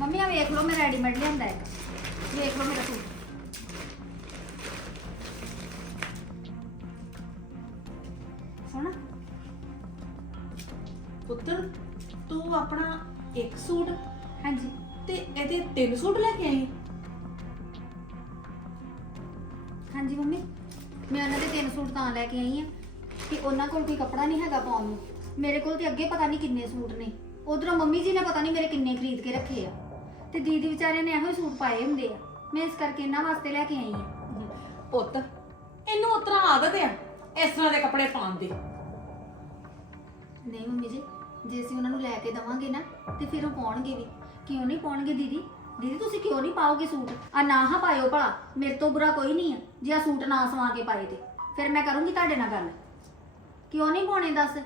ਮੰਮੀ ਆ ਵੇਖ ਲਓ ਮੈਂ ਰੈਡੀਮੇਡ ਲਿਆਂਦਾ ਇੱਕ। ਵੇਖ ਲਓ ਮੇਰਾ ਸੂਟ। ਸੋਹਣਾ? ਪੁੱਤਰ ਤੂੰ ਆਪਣਾ ਇੱਕ ਸੂਟ ਹਾਂਜੀ। ਤੇ ਇਹਦੇ ਤਿੰਨ ਸੂਟ ਲੈ ਕੇ ਆਈ? ਹਾਂਜੀ ਮੰਮੀ ਮੈਂ ਉਹਨਾਂ ਦੇ ਤਿੰਨ ਸੂਟ ਤਾਂ ਲੈ ਕੇ ਆਈ ਆ ਕਿ ਉਹਨਾਂ ਕੋਲ ਕੋਈ ਕੱਪੜਾ ਨਹੀਂ ਹੈਗਾ ਪਾਉਣ ਨੂੰ। ਮੇਰੇ ਕੋਲ ਤੇ ਅੱਗੇ ਪਤਾ ਨਹੀਂ ਕਿੰਨੇ ਸੂਟ ਨੇ। ਉਧਰੋਂ ਮੰਮੀ ਜੀ ਨੇ ਪਤਾ ਨਹੀਂ ਮੇਰੇ ਕਿੰਨੇ ਖਰੀਦ ਕੇ ਰੱਖੇ ਆ। ਤੇ ਦੀਦੀ ਵਿਚਾਰੇ ਨੇ ਇਹੋ ਹੀ ਸੂਟ ਪਾਏ ਹੁੰਦੇ ਆ। ਮੈਂ ਇਸ ਕਰਕੇ ਇਹਨਾਂ ਵਾਸਤੇ ਲੈ ਕੇ ਆਈ ਆ ਪੁੱਤ ਇਹਨੂੰ ਉਤਰਾ ਆਦਤ ਆ ਇਸ ਤਰ੍ਹਾਂ ਦੇ ਕੱਪੜੇ ਪਾਉਣ ਦੀ। ਨਹੀਂ ਮੰਮੀ ਜੀ ਜੇ ਅਸੀਂ ਉਹਨਾਂ ਨੂੰ ਲੈ ਕੇ ਦਵਾਂਗੇ ਨਾ ਤੇ ਫਿਰ ਉਹ ਪਾਉਣਗੇ ਵੀ। ਕਿਉਂ ਨਹੀਂ ਪਾਉਣਗੇ ਦੀਦੀ? ਦੀਦੀ ਤੁਸੀਂ ਕਿਉਂ ਨਹੀਂ ਪਾਓਗੇ ਸੂਟ? ਆ ਨਾ ਹਾਂ ਪਾਇਓ ਭਲਾ। ਮੇਰੇ ਤੋਂ ਬੁਰਾ ਕੋਈ ਨਹੀਂ ਆ ਜੇ ਆ ਸੂਟ ਨਾ ਸਵਾ ਕੇ ਪਾਏ ਤੇ। ਫਿਰ ਮੈਂ ਕਰੂੰਗੀ ਤੁਹਾਡੇ ਨਾਲ ਗੱਲ। ਕਿਉਂ ਨਹੀਂ ਪਾਉਣੇ ਦੱਸ?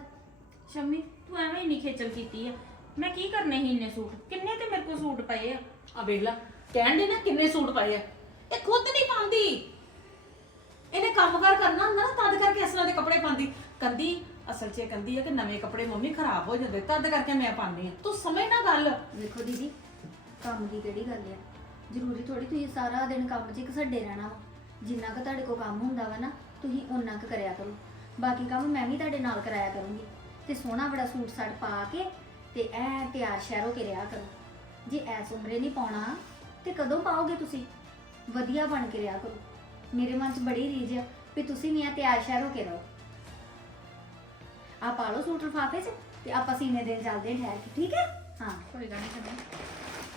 ਸ਼ੰਮੀ ਤੂੰ ਐਵੇਂ ਹੀ ਨਹੀਂ ਖੇਚਲ ਕੀਤੀ ਆ। ਮੈਂ ਕੀ ਕਰਨੇ ਹੀ ਇੰਨੇ ਸੂਟ? ਕਿੰਨੇ ਤੇ ਮੇਰੇ ਕੋਲ ਸੂਟ ਪਏ ਆ? ਆ ਵੇਖ ਲੈ ਕਹਿਣ ਦੇ ਨਾ ਕਿੰਨੇ ਸੂਟ ਪਏ ਆ। ਇਹ ਖੁਦ ਨਹੀਂ ਪਾਉਂਦੀ। ਇਹਨੇ ਕੰਮ ਕਾਰ ਕਰਨਾ ਹੁੰਦਾ ਨਾ ਤਦ ਕਰਕੇ ਇਸ ਦੇ ਕੱਪੜੇ ਪਾਉਂਦੀ। ਕੰਦੀ ਅਸਲ 'ਚ ਇਹ ਕੰਦੀ ਆ ਕਿ ਨਵੇਂ ਕੱਪੜੇ ਮੰਮੀ ਖਰਾਬ ਹੋ ਜਾਂਦੇ ਤਦ ਕਰਕੇ ਮੈਂ ਪਾਉਂਦੀ ਆ। ਤੂੰ ਸਮਝ ਨਾ ਗੱਲ। ਵੇਖੋ ਦੀਦੀ ਕੰਮ ਦੀ ਕਿਹੜੀ ਗੱਲ ਆ? ਜ਼ਰੂਰੀ ਥੋੜੀ ਤੁਸੀਂ ਸਾਰਾ ਦਿਨ ਕੰਮ 'ਚ ਇੱਕ ਛੱਡੇ ਰਹਿਣਾ ਵਾ। ਜਿੰਨਾ ਕੁ ਤੁਹਾਡੇ ਕੋਲ ਕੰਮ ਹੁੰਦਾ ਵਾ ਨਾ, ਤੁਸੀਂ ਓਨਾ ਕੁ ਕਰਿਆ ਕਰੋ। ਬਾਕੀ ਕੰਮ ਮੈਂ ਵੀ ਤੁਹਾਡੇ ਨਾਲ ਕਰਾਇਆ ਕਰੂੰਗੀ। ਤੇ ਸੋਹਣਾ ਬੜਾ ਸੂਟ ਸਾਟ ਪਾ ਕੇ ਤੇ ਐ ਤਿਆਰ ਸ਼ਹਿਰ ਹੋ ਕੇ ਰਿਹਾ ਕਰੋ। ਜੇ ਐਸ ਉਮਰੇ ਨਹੀਂ ਪਾਉਣਾ, ਤੇ ਕਦੋਂ ਪਾਓਗੇ ਤੁਸੀਂ? ਵਧੀਆ ਬਣ ਕੇ ਰਿਹਾ ਕਰੋ। ਮੇਰੇ ਮਨ 'ਚ ਬੜੀ ਰੀਝ ਆ ਵੀ ਤੁਸੀਂ ਵੀ ਐ ਤਿਆਰ ਸ਼ਹਿਰ ਹੋ ਕੇ ਰਹੋ। ਆ ਪਾ ਲਓ ਸੂਟ ਲਿਫਾਫੇ 'ਚ ਤੇ ਆਪਾਂ ਸੀਨੇ ਦੇ ਚੱਲਦੇ ਠਹਿਰ ਕੇ, ਠੀਕ ਹੈ? ਹਾਂ। ਕੋਈ ਗੱਲ ਨਹੀਂ ਕਰਨਾ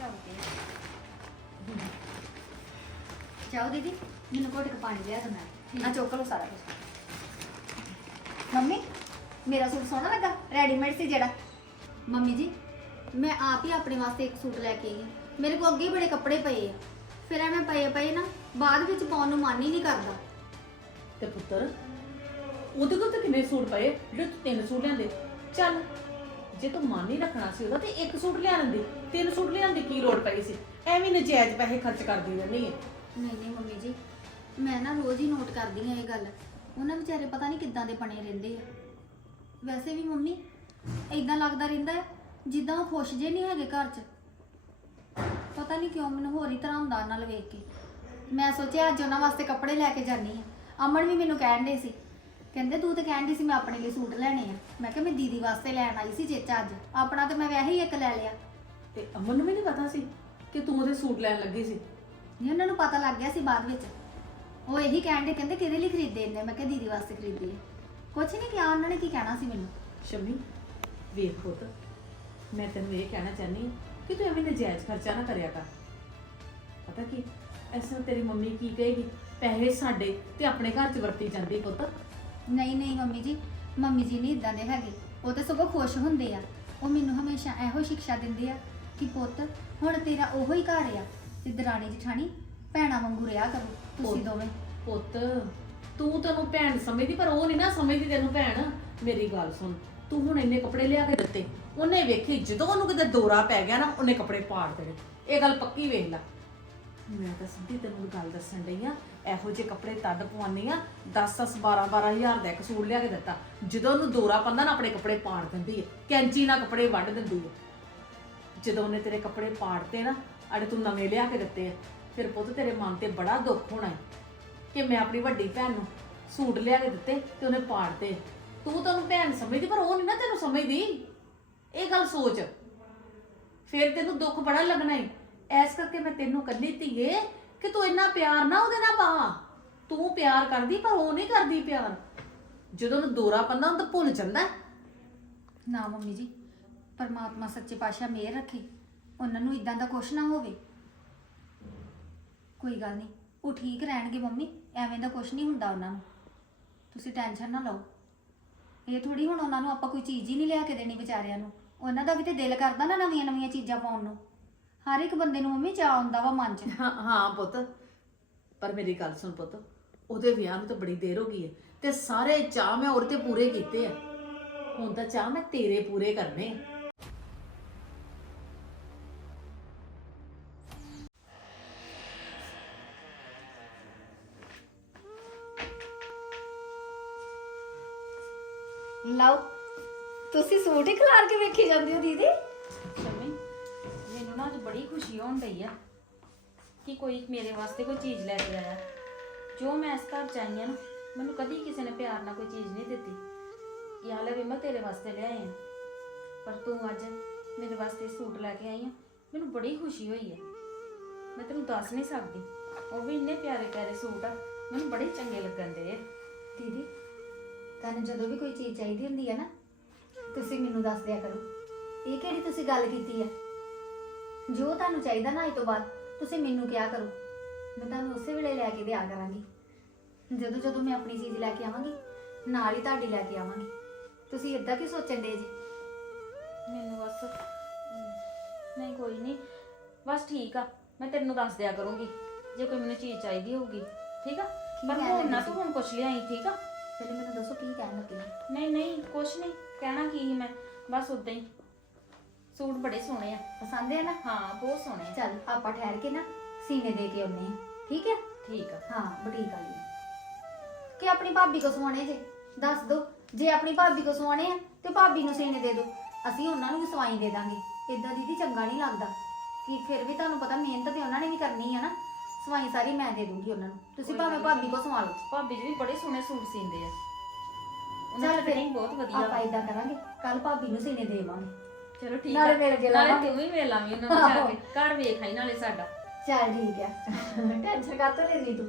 ਚੱਲਦੇ ਜਾਓ ਦੀਦੀ, ਮੈਨੂੰ ਘੋਟ ਕੇ ਪਾਣੀ ਲਿਆ ਦੇਣਾ ਆ ਚੁੱਕ ਲਓ ਸਾਰਾ ਕੁਝ ਮੰਮੀ, ਮੇਰਾ ਸੂਟ ਸੋਹਣਾ ਲੱਗਾ ਰੈਡੀਮੇਡ ਸੀ ਜਿਹੜਾ। ਮੰਮੀ ਜੀ, ਮੈਂ ਆਪ ਹੀ ਆਪਣੇ ਵਾਸਤੇ ਇੱਕ ਸੂਟ ਲੈ ਕੇ ਆਈ ਹਾਂ। ਮੇਰੇ ਕੋਲ ਅੱਗੇ ਹੀ ਬੜੇ ਕੱਪੜੇ ਪਏ ਆ। ਫਿਰ ਐਵੇਂ ਪਏ ਪਏ ਨਾ, ਬਾਅਦ ਵਿੱਚ ਪਾਉਣ ਨੂੰ ਮਨ ਹੀ ਨਹੀਂ ਕਰਦਾ। ਤੇ ਪੁੱਤਰ, ਉਹਦੇ ਕੋਲ ਤਾਂ ਕਿੰਨੇ ਸੂਟ ਪਏ ਜਿਹੜੇ ਤੂੰ ਤਿੰਨ ਸੂਟ ਲਿਆਂਦੇ। ਚੱਲ ਜੇ ਤੂੰ ਮਨ ਹੀ ਰੱਖਣਾ ਸੀ ਉਹਦਾ, ਤੇ ਇੱਕ ਸੂਟ ਲਿਆਣ ਦੀ, ਤਿੰਨ ਸੂਟ ਲਿਆਉਣ ਦੀ ਕੀ ਲੋੜ ਪਈ ਸੀ? ਐਵੇਂ ਨਜਾਇਜ਼ ਪੈਸੇ ਖਰਚ ਕਰਦੀ ਰਹਿੰਦੀ ਹੈ ਨਹੀਂ ਨਹੀਂ ਮੰਮੀ ਜੀ, ਮੈਂ ਨਾ ਰੋਜ਼ ਹੀ ਨੋਟ ਕਰਦੀ ਆ ਇਹ ਗੱਲ। ਉਹਨਾਂ ਵਿਚਾਰੇ ਪਤਾ ਨਹੀਂ ਕਿੱਦਾਂ ਦੇ ਬਣੇ ਰਹਿੰਦੇ ਆ। ਵੈਸੇ ਵੀ ਮੰਮੀ ਇਦਾਂ ਲੱਗਦਾ ਰਹਿੰਦਾ ਹੈ ਜਿੱਦਾਂ ਉਹ ਖੁਸ਼ ਜੇ ਨਹੀਂ ਹੈਗੇ ਘਰ 'ਚ। ਪਤਾ ਨਹੀਂ ਕਿਉਂ ਮੈਨੂੰ ਹੋਰ ਹੀ ਤਰ੍ਹਾਂ ਹੁੰਦਾ ਉਹਨਾਂ ਨਾਲ ਵੇਖ ਕੇ। ਮੈਂ ਸੋਚਿਆ ਅੱਜ ਉਹਨਾਂ ਵਾਸਤੇ ਕੱਪੜੇ ਲੈ ਕੇ ਜਾਨੀ ਆ। ਅਮਨ ਵੀ ਮੈਨੂੰ ਕਹਿਣ ਦੇ ਸੀ ਕਹਿੰਦੇ ਤੂੰ ਤਾਂ ਡਈ ਸੀ ਮੈਂ ਆਪਣੇ ਲਈ ਸੂਟ ਲੈਣੇ ਆ। ਮੈਂ ਕਿਹਾ ਮੈਂ ਦੀਦੀ ਵਾਸਤੇ ਲੈਣ ਆਈ ਸੀ ਚੇਚਾ ਅੱਜ। ਆਪਣਾ ਤੇ ਮੈਂ ਵੈਸੇ ਹੀ ਇੱਕ ਲੈ ਲਿਆ। ਤੇ ਅਮਨ ਨੂੰ ਵੀ ਨਹੀਂ ਪਤਾ ਸੀ ਕਿ ਤੂੰ ਉਹਦੇ ਸੂਟ ਲੈਣ ਲੱਗੀ ਸੀ? ਨਹੀਂ ਉਹਨਾਂ ਨੂੰ ਪਤਾ ਲੱਗ ਗਿਆ ਸੀ ਬਾਅਦ ਵਿੱਚ। ਉਹ ਇਹੀ ਕਹਿਣ ਦੇ ਕਹਿੰਦੇ ਕਿਹਦੇ ਲਈ ਖਰੀਦੇ ਨੇ ਮੈਂ ਕਿਹਾ ਦੀਦੀ ਵਾਸਤੇ ਖਰੀਦੇ ਆ। ਕੁਛ ਨਹੀਂ ਕਿਹਾ ਉਹਨਾਂ ਨੇ ਕੀ ਕਹਿਣਾ ਸੀ ਮੈਨੂੰ। ਸ਼ਮੀ ਵੇਖ ਪੁੱਤ ਮੈਂ ਤੈਨੂੰ ਇਹ ਕਹਿਣਾ ਚਾਹਨੀ ਕਿ ਤੂੰ ਐਵੇਂ ਨਜਾਇਜ਼ ਖਰਚਾ ਨਾ ਕਰਿਆ ਕਰ। ਪਤਾ ਕੀ? ਐਸਾ ਤੇਰੀ ਮੰਮੀ ਕੀ ਕਹੇਗੀ? ਪੈਸੇ ਸਾਡੇ ਤੇ ਆਪਣੇ ਘਰ 'ਚ ਵਰਤੀ ਜਾਂਦੀ ਪੁੱਤ। ਨਹੀਂ ਨਹੀਂ ਮੰਮੀ ਜੀ ਮੰਮੀ ਜੀ ਨਹੀਂ ਇਦਾਂ ਦੇ ਹੈਗੇ। ਉਹ ਤਾਂ ਸਗੋਂ ਖੁਸ਼ ਹੁੰਦੇ ਆ। ਉਹ ਮੈਨੂੰ ਹਮੇਸ਼ਾ ਇਹੋ ਸਿੱਖਿਆ ਦਿੰਦੇ ਆ ਕਿ ਪੁੱਤ ਹੁਣ ਤੇਰਾ ਉਹੋ ਹੀ ਘਰ ਆ ਤੇ ਦਰਾਣੀ ਜਠਾਣੀ ਭੈਣਾਂ ਵਾਂਗੂ ਰਿਹਾ ਕਰੋ ਤੁਸੀਂ ਪੁੱਤ। ਦੋਵੇਂ। ਪੁੱਤ ਤੂੰ ਤੈਨੂੰ ਭੈਣ ਸਮਝਦੀ ਪਰ ਉਹ ਨਹੀਂ ਨਾ ਸਮਝਦੀ ਤੈਨੂੰ ਭੈਣ। ਮੇਰੀ ਗੱਲ ਸੁਣ ਤੂੰ ਹੁਣ ਇੰਨੇ ਕੱਪੜੇ ਲਿਆ ਕੇ ਦਿੱਤੇ। ਉਹਨੇ ਵੇਖੀ ਜਦੋਂ ਉਹਨੂੰ ਕਿਤੇ ਦੋਰਾ ਪੈ ਗਿਆ ਨਾ ਉਹਨੇ ਕੱਪੜੇ ਪਾੜ ਦੇਣੇ। ਇਹ ਗੱਲ ਪੱਕੀ ਵੇਖ ਲੈ। ਮੈਂ ਤਾਂ ਸਿੱਧੀ ਤੈਨੂੰ ਗੱਲ ਦੱਸਣ ਡਈ ਆ ਇਹੋ ਜਿਹੇ ਕੱਪੜੇ ਤੱਦ ਪਵਾਨੀ ਆ 10 10 12 12000 ਦਾ ਇੱਕ ਸੂਟ ਲਿਆ ਕੇ ਦਿੱਤਾ। ਜਦੋਂ ਉਹਨੂੰ ਦੋਰਾ ਪੰਦਾ ਨਾ ਆਪਣੇ ਕੱਪੜੇ ਪਾੜ ਦਿੰਦੀ ਹੈ, ਕੈਂਚੀ ਨਾਲ ਕੱਪੜੇ ਵੱਢ ਦਿੰਦੀ ਹੈ। ਜਦੋਂ ਉਹਨੇ ਤੇਰੇ ਕੱਪੜੇ ਪਾੜਤੇ ਨਾ, ਅੜੇ ਤੂੰ ਨਵੇਂ ਲਿਆ ਕੇ ਦਿੱਤੇ ਆ। ਫਿਰ ਪੁੱਤ ਤੇਰੇ ਮਨ ਤੇ ਬੜਾ ਦੁੱਖ ਹੋਣਾ ਹੈ ਕਿ ਮੈਂ ਆਪਣੀ ਵੱਡੀ ਭੈਣ ਨੂੰ ਸੂਟ ਲਿਆ ਕੇ ਦਿੱਤੇ ਤੇ ਉਹਨੇ ਪਾੜਤੇ। ਤੂੰ ਤੈਨੂੰ ਭੈਣ ਸਮਝਦੀ, ਪਰ ਉਹ ਨਹੀਂ ਨਾ ਤੈਨੂੰ ਸਮਝਦੀ। ਇਹ ਗੱਲ ਸੋਚ। ਫਿਰ ਤੈਨੂੰ ਦੁੱਖ ਬੜਾ ਲੱਗਣਾ ਹੈ। ਐਸ ਕਰਕੇ ਮੈਂ ਤੈਨੂੰ ਕੱਲੀ ਧੀਏ ਕਿ ਤੂੰ ਇੰਨਾ ਪਿਆਰ ਨਾ ਉਹਦੇ ਨਾਲ ਪਾ ਤੂੰ ਪਿਆਰ ਕਰਦੀ ਪਰ ਉਹ ਨਹੀਂ ਕਰਦੀ ਪਿਆਰ। ਜਦੋਂ ਉਹਨੂੰ ਦੋਰਾ ਪੰਦਾ ਉਹ ਤਾਂ ਭੁੱਲ ਜਾਂਦਾ ਹੈ। ਨਾ ਮੰਮੀ ਜੀ, ਪਰਮਾਤਮਾ ਸੱਚੇ ਪਾਤਸ਼ਾਹ ਮਿਹਰ ਰੱਖੇ। ਉਹਨਾਂ ਨੂੰ ਇਦਾਂ ਦਾ ਕੁਛ ਨਾ ਹੋਵੇ। ਕੋਈ ਗੱਲ ਨਹੀਂ, ਉਹ ਠੀਕ ਰਹਿਣਗੇ ਮੰਮੀ, ਐਵੇਂ ਦਾ ਕੁਛ ਨਹੀਂ ਹੁੰਦਾ ਉਹਨਾਂ ਨੂੰ। ਤੁਸੀਂ ਟੈਨਸ਼ਨ ਨਾ ਲਓ। ਇਹ ਥੋੜੀ ਹੁਣ ਉਹਨਾਂ ਨੂੰ ਆਪਾਂ ਕੋਈ ਚੀਜ਼ ਹੀ ਨਹੀਂ ਲਿਆ ਕੇ ਦੇਣੀ ਵਿਚਾਰਿਆਂ ਨੂੰ। ਉਹਨਾਂ ਦਾ ਵੀ ਤੇ ਦਿਲ ਕਰਦਾ ਨਾ ਨਵੀਆਂ ਨਵੀਆਂ ਚੀਜ਼ਾਂ ਪਾਉਣ ਨੂੰ। ਹਰ ਇੱਕ ਬੰਦੇ ਨੂੰ ਮੰਮੀ ਚਾਹ ਆਉਂਦਾ ਵਾ ਮਨ 'ਚ। ਹਾਂ ਹਾਂ ਪੁੱਤ। ਪਰ ਮੇਰੀ ਗੱਲ ਸੁਣ ਪੁੱਤ ਉਹਦੇ ਵਿਆਹ ਨੂੰ ਤਾਂ ਬੜੀ ਦੇਰ ਹੋ ਗਈ ਹੈ ਤੇ ਸਾਰੇ ਚਾਹ ਮੈਂ ਉਹਦੇ ਤੇ ਪੂਰੇ ਕੀਤੇ ਆ ਹੁਣ ਤਾਂ ਚਾਹ ਮੈਂ ਤੇਰੇ ਪੂਰੇ ਕਰਨੇ ਆ ਲਓ ਤੁਸੀਂ ਸੂਟ ਹੀ ਖਿਲਾਰ ਕੇ ਵੇਖੀ ਜਾਂਦੇ ਹੋ ਦੀਦੀ? ਬੜੀ ਖੁਸ਼ੀ ਹੋਣ ਡਈ ਆ ਕਿ ਕੋਈ ਮੇਰੇ ਵਾਸਤੇ ਕੋਈ ਚੀਜ਼ ਲੈ ਕੇ ਆਇਆ। ਜੋ ਮੈਂ ਇਸ ਘਰ ਚ ਆਈ ਆ ਨਾ, ਮੈਨੂੰ ਕਦੀ ਕਿਸੇ ਨੇ ਪਿਆਰ ਨਾਲ ਕੋਈ ਚੀਜ਼ ਨਹੀਂ ਦਿੱਤੀ। ਕਿ ਆ ਲੈ ਵੀ ਮੈਂ ਤੇਰੇ ਵਾਸਤੇ ਲਿਆਏ ਆ। ਪਰ ਤੂੰ ਅੱਜ ਮੇਰੇ ਵਾਸਤੇ ਸੂਟ ਲੈ ਕੇ ਆਈ ਆ, ਮੈਨੂੰ ਬੜੀ ਖੁਸ਼ੀ ਹੋਈ ਹੈ ਮੈਂ ਤੈਨੂੰ ਦੱਸ ਨਹੀਂ ਸਕਦੀ, ਉਹ ਵੀ ਇੰਨੇ ਪਿਆਰੇ ਪਿਆਰੇ ਸੂਟ ਆ, ਮੈਨੂੰ ਬੜੇ ਚੰਗੇ ਲੱਗਣ ਦੇ ਆ। ਦੀਦੀ, ਤੁਹਾਨੂੰ ਜਦੋਂ ਵੀ ਕੋਈ ਚੀਜ਼ ਚਾਹੀਦੀ ਹੁੰਦੀ ਹੈ ਨਾ, ਤੁਸੀਂ ਮੈਨੂੰ ਦੱਸ ਦਿਆ ਕਰੋ। ਇਹ ਕਿਹੜੀ ਤੁਸੀਂ ਗੱਲ ਕੀਤੀ ਹੈ ਜੋ ਤੁਹਾਨੂੰ ਚਾਹੀਦਾ ਨਾ ਅੱਜ ਤੋਂ ਬਾਅਦ ਤੁਸੀਂ ਮੈਨੂੰ ਕਿਹਾ ਕਰੋ। ਮੈਂ ਤੁਹਾਨੂੰ ਉਸੇ ਵੇਲੇ ਲੈ ਕੇ ਦਿਆ ਕਰਾਂਗੀ। ਜਦੋਂ ਜਦੋਂ ਮੈਂ ਆਪਣੀ ਚੀਜ਼ ਲੈ ਕੇ ਆਵਾਂਗੀ ਨਾਲ ਹੀ ਤੁਹਾਡੀ ਲੈ ਕੇ ਆਵਾਂਗੀ। ਤੁਸੀਂ ਇਦਾਂ ਕੀ ਸੋਚਣ ਦੇ ਜੀ? ਮੈਨੂੰ ਬਸ ਨਹੀਂ ਕੋਈ ਨਹੀਂ ਬਸ ਠੀਕ ਆ ਮੈਂ ਤੈਨੂੰ ਦੱਸ ਦਿਆ ਕਰੂੰਗੀ ਜੇ ਕੋਈ ਮੈਨੂੰ ਚੀਜ਼ ਚਾਹੀਦੀ ਹੋਊਗੀ ਠੀਕ ਆ? ਪਰ ਕਹਿਣ ਹੁਣ ਨਾ ਤੂੰ ਹੁਣ ਕੁਛ ਲਿਆਈ ਠੀਕ ਆ? ਪਹਿਲੇ ਮੈਨੂੰ ਦੱਸੋ ਕੀ ਕਹਿਣ ਲੱਗੇ ਹੋ? ਨਹੀਂ ਨਹੀਂ ਕੁਛ ਨਹੀਂ ਕਹਿਣਾ ਕੀ ਸੀ ਮੈਂ ਬਸ ਉਦਾਂ ਹੀ। ਸੂਟ ਬੜੇ ਸੋਹਣੇ ਆ। ਪਸੰਦ ਹੈ ਨਾ? ਹਾਂ ਬਹੁਤ ਸੋਹਣੇ ਆ। ਚੱਲ ਆਪਾਂ ਠਹਿਰ ਕੇ ਨਾ ਸੀਨੇ ਦੇ ਕੇ ਆਉਨੇ ਆ ਠੀਕ ਹੈ ਠੀਕ ਆ। ਹਾਂ ਬੁਟੀਕ ਵਾਲੀ ਕਿ ਆਪਣੀ ਭਾਬੀ ਕੋ ਸਵਾਣੇ ਜੇ? ਦੱਸ ਦੋ। ਜੇ ਆਪਣੀ ਭਾਬੀ ਕੋ ਸਵਾਣੇ ਆ ਤੇ ਭਾਬੀ ਨੂੰ ਸੀਨੇ ਦੇ ਦਿਓ ਅਸੀਂ ਉਹਨਾਂ ਨੂੰ ਵੀ ਸਵਾਈ ਦੇ ਦਾਂਗੇ। ਇਦਾਂ ਦੀਦੀ ਚੰਗਾ ਨਹੀਂ ਲੱਗਦਾ। ਕਿ ਫਿਰ ਵੀ ਤੁਹਾਨੂੰ ਪਤਾ ਮਿਹਨਤ ਤੇ ਉਹਨਾਂ ਨੇ ਵੀ ਕਰਨੀ ਆ ਨਾ। ਸਵਾਈ ਸਾਰੀ ਮੈਂ ਦੇ ਦੂੰਗੀ ਉਹਨਾਂ ਨੂੰ। ਤੁਸੀਂ ਕੋਈ ਭਾਵੇਂ ਗੱਲ ਭਾਬੀ। ਕੋ ਸਵਾ ਲਓ। ਭਾਬੀ ਜੀ ਵੀ ਬੜੇ ਸੋਹਣੇ ਸੂਟ ਸੀਂਦੇ ਆ। ਉਹਨਾਂ ਚੱਲ ਦੀ ਫਿਰ ਫਿਟਿੰਗ ਬਹੁਤ ਵਧੀਆ। ਆਪਾਂ ਇਦਾਂ ਕਰਾਂਗੇ। ਕੱਲ ਭਾਬੀ ਨੂੰ ਸੀਨੇ ਦੇਵਾਂਗੇ ਚਲੋ ਠੀਕ ਨਾਲੇ ਆ। ਮਿਲ ਕੇ ਨਾਲੇ ਲਾਵਾਂਗੇ। ਤੂੰ ਵੀ ਮਿਲ ਆਵੀਂ ਉਹਨਾਂ ਨੂੰ ਜਾ ਕੇ। ਘਰ ਵੇਖ ਆਈ ਨਾਲੇ ਸਾਡਾ। ਚੱਲ ਠੀਕ ਆ। ਟੈਨਸ਼ਨ ਕਾਤੋਂ ਲੈਣੀ ਤੂੰ?